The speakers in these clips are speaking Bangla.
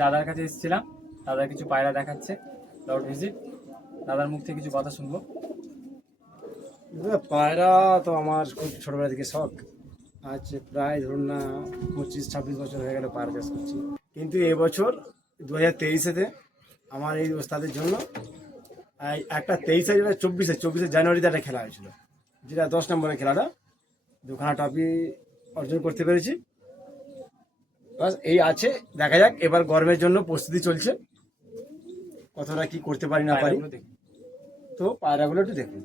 দাদার কাছে এসেছিলাম। দাদা কিছু পায়রা দেখাচ্ছে লাউড ভিজিট দাদার মুখ থেকে কিছু কথা শুনব। পায়রা তো আমার খুব ছোটবেলা থেকে শখ। আজ প্রায় ধরুন না পঁচিশ, ছাব্বিশ বছর হয়ে গেল পায়রা চাষ করছি। কিন্তু এবছর দু হাজার তেইশেতে আমার এই ওস্তাদের জন্য একটা তেইশে যেটা চব্বিশে চব্বিশে জানুয়ারিতে একটা খেলা হয়েছিল। যেটা দশ নম্বরের খেলাটা। দুখানা ট্রফি অর্জন করতে পেরেছি। বাস এই আছে। দেখা যাক এবার গরমের জন্য প্রস্তুতি চলছে। কতটা কি করতে পারি না পারি। তো পায়রাগুলো একটু দেখুন।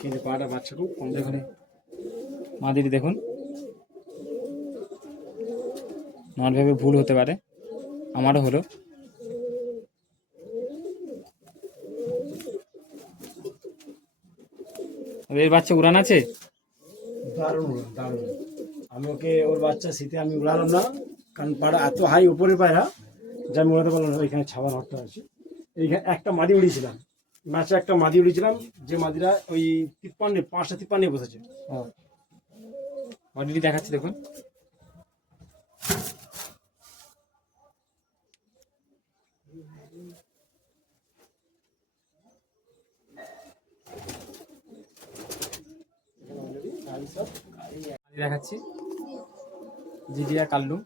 কিন্তু পায়রা বাচ্চা খুব কম দেখুন। মাদিরি দেখুন। আমার ভেবে ভুল হতে পারে। আমারও হলো। এর বাচ্চা উড়ান আছে? দারুণ দারুণ। আমি ওকে, ওর বাচ্চা শীতে আমি উড়ালাম না, কারণ পাড়া এত হাই উপরে পায়রা যে আমি উড়াতে পারলাম না, এখানে ছাওয়ার হটটা আছে। এইখানে একটা মাদি উড়িয়েছিলাম, ম্যাচে একটা মাদি উড়িয়েছিলাম, যে মাদিরা ওই তিপ্পান্নে, পাঁচটা তিপ্পান্নে বসেছে। বডিটি দেখাচ্ছি, দেখুন। দেখাচ্ছি। জিজিয়া কাল্লু।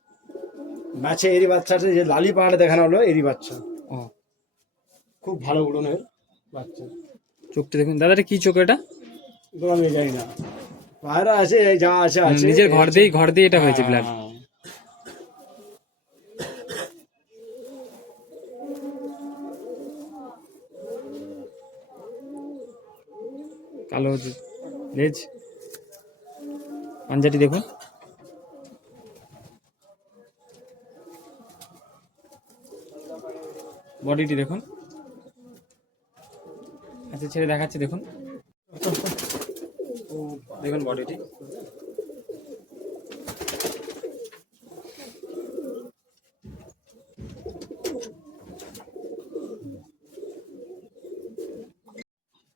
ম্যাচে এরই বাচ্চাটা যে লালি পাহাড়ে দেখানো হলো এরই বাচ্চা। ও। খুব ভালো উড়নের বাচ্চা। চোখটা দেখুন। দাদা এটা কি চোখ এটা? আমি জানি না। পায়রা আছে যা আছে আছে। নিজের ঘর দিয়েই ঘর দিয়ে এটা হয়েছে ব্লাড হ্যাঁ। কালো লেজ। পাঞ্জাটি দেখুন। বডিটি দেখুন। আচ্ছা ছেড়ে দেখাচ্ছি, দেখুন। দেখুন বডিটি।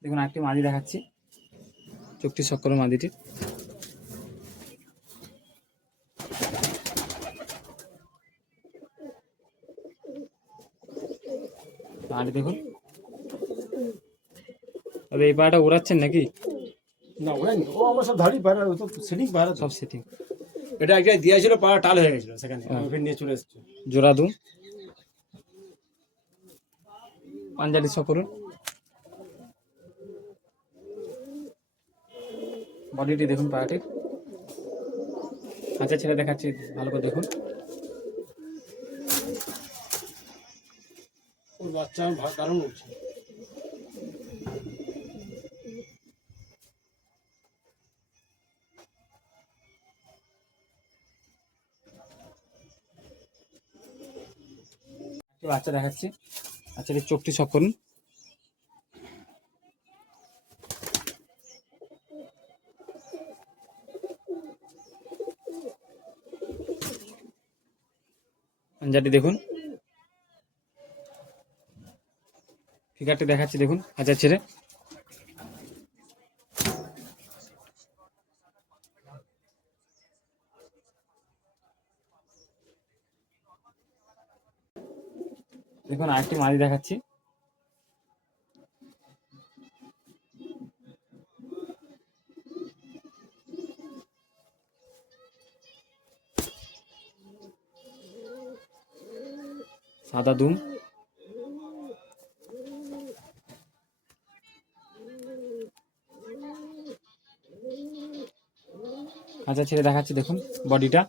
দেখুন, আরেকটি মাদি দেখাচ্ছি। চোখটি সকল মাদিটি আর দেখুন। তবে এই পাটা উড়াচ্ছেন নাকি? না ওরা ও আমার সব ধাড়ি পায়রা ও তো সেটিং পায়রা সব সেটিং এটা একটা দিয়েছিল পাড়া টাল হয়ে গেছিল সেখানে। আমি ফের নিয়ে চলে এসেছি। জোড়া দু পাঞ্জাবি ছ করুন বডিটি দেখুন পায়াটির আচ্ছা ছেলে দেখাচ্ছি ভালো করে দেখুন। ওর বাচ্চা দারুণ উঠছে বাচ্চা দেখাচ্ছি। আচ্ছা এর চোখটি সব করুন। পাঞ্জাটি দেখুন। ফিগারটি দেখাচ্ছি দেখুন আচ্ছা ছেড়ে। দেখুন আরেকটি মাদি দেখাচ্ছি। সাদা দুম। আচ্ছা ছেড়ে দেখাচ্ছি দেখুন বডিটা।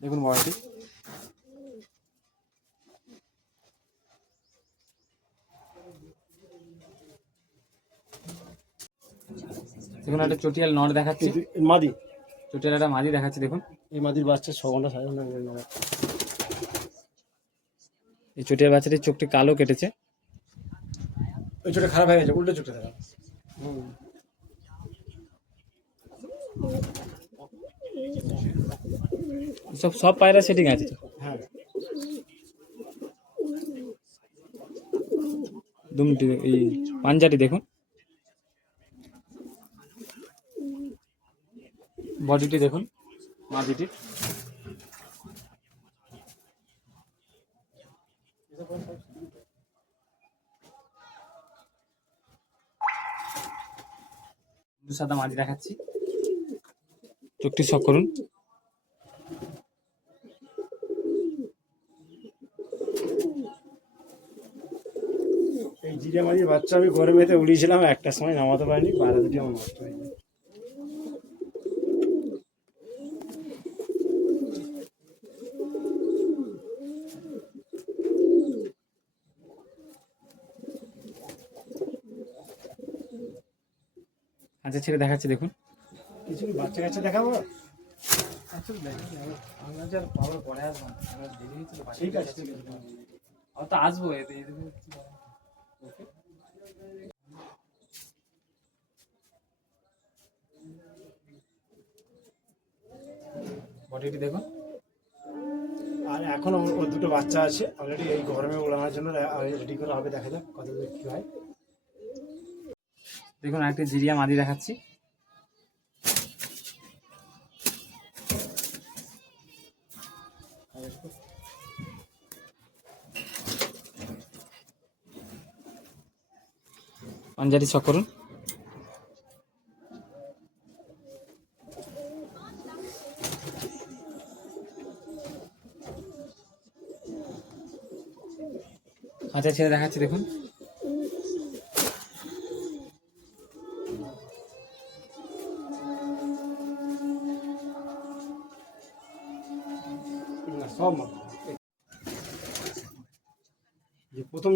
দেখুন বডিটি। দেখুন একটা চটিয়াল নট দেখাচ্ছি। মাদি। চটিয়াল একটা মাদি দেখাচ্ছি দেখুন। এই মাদির বাচ্চা ছ ঘণ্টা সাড়ে ঘণ্টা। এই চটিয়াল বাচ্চাটির চোখটি কালো কেটেছে। ওই চোখটা খারাপ হয়ে গেছে উল্টো চোখটা দেখা হুম। সব সব পায়রা সেটিং আছে হ্যাঁ। দুমটি এই পাঞ্জাটি দেখুন। বডিটি দেখুন মাটিটির। সাদা মাটি দেখাচ্ছি। শখ করুন। এই জিরে মাঝির বাচ্চা আমি গরমেতে উড়িয়েছিলাম একটা সময় নামাতে পারিনি বাইরে দুটি আমার নষ্ট হয়ে যায় আচ্ছা ছেড়ে দেখাচ্ছি দেখুন। কিছু বাচ্চা কাচ্চা দেখাবো? পরে আসব ঠিক আছে ঠিক আছে। তো আসব এতে বডিটি দেখুন। আর এখন ওর দুটো বাচ্চা আছে। অলরেডি এই গরমে ওড়ানোর জন্য রেডি করা হবে। দেখা যাক কত দূর কি হয়। দেখুন আরেকটি জিরিয়া মাদি দেখাচ্ছি। পাঞ্জারি শখ করুন। আচ্ছা ছেড়ে দেখাচ্ছি দেখুন।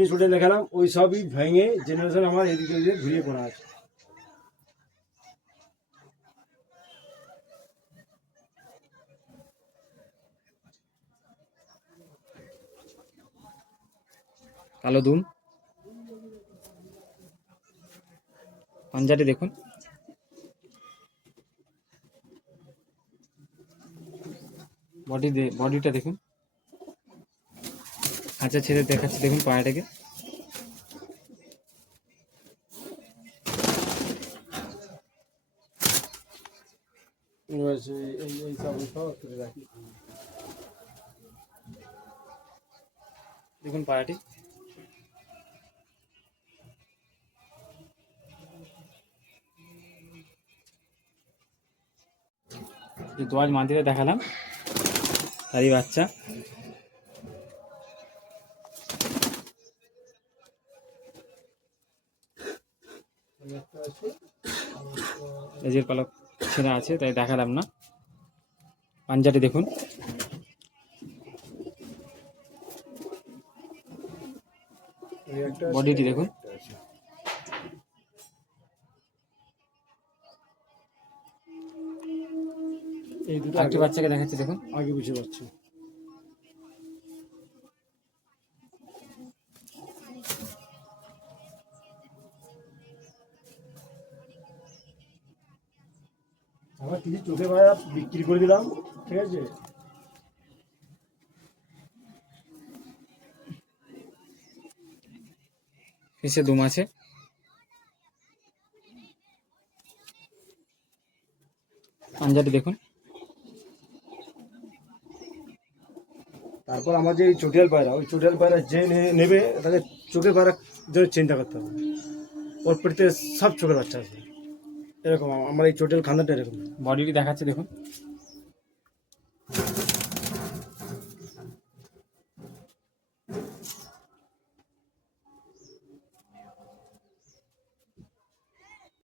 যে প্রথম দেখালাম, ওই সবই ভেঙে জেনারেশন আমার এদিকে ওদিকে ঘুরিয়ে পড়া আছে। কালো দুম পাঞ্জাটি দেখুন। বডি বডিটা দেখুন। আচ্ছা ছেড়ে দেখাচ্ছি দেখুন রাখি। দেখুন পায়াটি। যে দোয়াজ মান্দিরে দেখালাম। তারই বাচ্চা এই একটা আছে লেজের পালক ছেঁড়া আছে তাই দেখালাম না। পাঞ্জাটি দেখুন। বডিটি দেখুন। একটি এই দুটো আরেকটি বাচ্চাকে দেখাচ্ছি দেখুন। আগে বুঝে পাচ্ছি। কিছু চোখে ভাড়া বিক্রি করে দিলাম ঠিক আছে? কিসে দুম আছে? পাঞ্জাটি দেখুন। তারপর আমার যে চটিয়াল পায়রা ওই চটিয়াল পায়রা যে নেবে তাকে চোখের পায়রা চিন্তা করতে হবে। ওর পেটে সব চোখের বাচ্চা আছে। এরকম আমার এই চোটেল খান্দাটা এরকম। বডিটি দেখাচ্ছে দেখুন।